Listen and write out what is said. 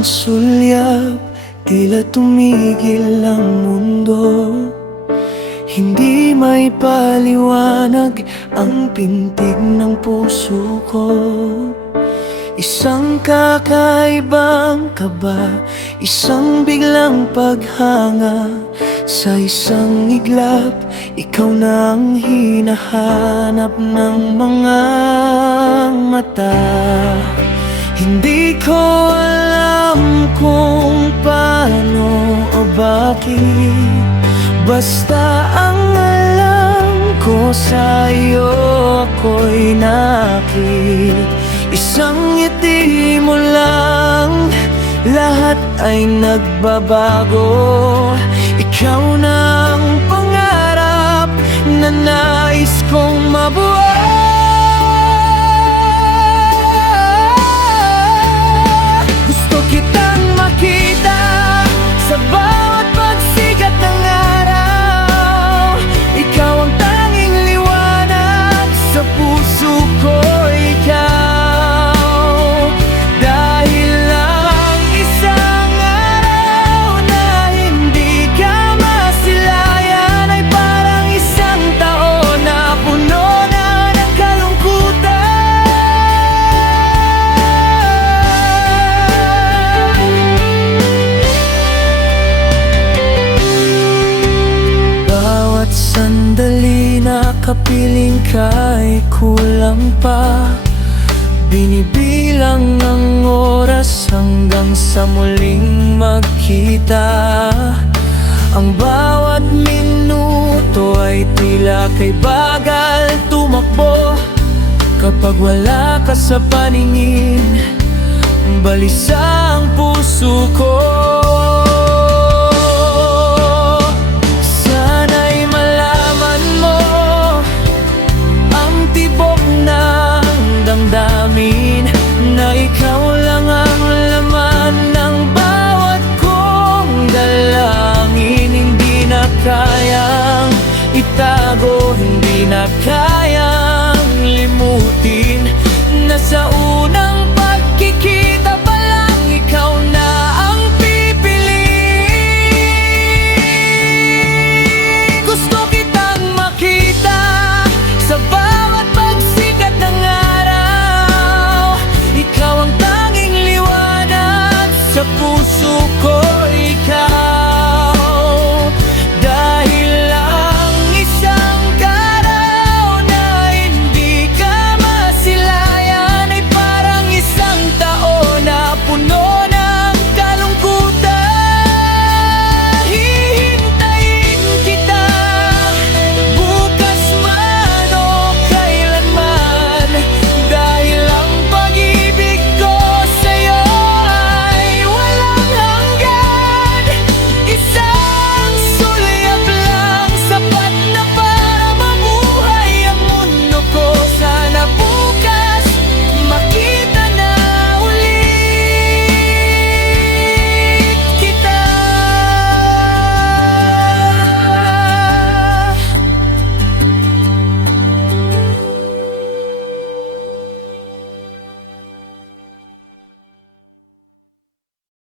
isang sulyap, tila tumigil ang mundo. Hindi may paliwanag ang pintig ng puso ko. Isang kakaibang kaba, isang biglang paghanga. Sa isang iglap, ikaw na ang hinahanap ng mga mata. Hindi ko alam kung paano o bakit, basta ang alam ko sa'yo ako'y nakit. Isang ngiti mo lang, lahat ay nagbabago. Ikaw na ang pangarap na nais kong mabuhay. Gusto kitang makita sa bawat pagsikat ng araw. Ikaw ang tanging liwanag sa puso ko, ikaw. Dahil lang isang araw na hindi ka masilayan ay parang isang taon na puno na ng kalungkutan. Bawat sandali na kapiling ka ay kulang pa. Binibilang ang oras hanggang sa muling magkita. Ang bawat minuto ay tila kay bagal tumakbo. Kapag wala ka sa paningin, balisa ang puso ko. Sana'y malaman mo ang tibok ng damdamin, na ikaw lang ang laman ng bawat kong dalangin. Hindi na kayang itago, hindi na kayang limutin, na sa unang pagkikita pa lang ikaw na ang pipiliin. Gusto kitang makita sa bawat pagsikat ng araw. Ikaw ang tanging liwanag sa puso ko.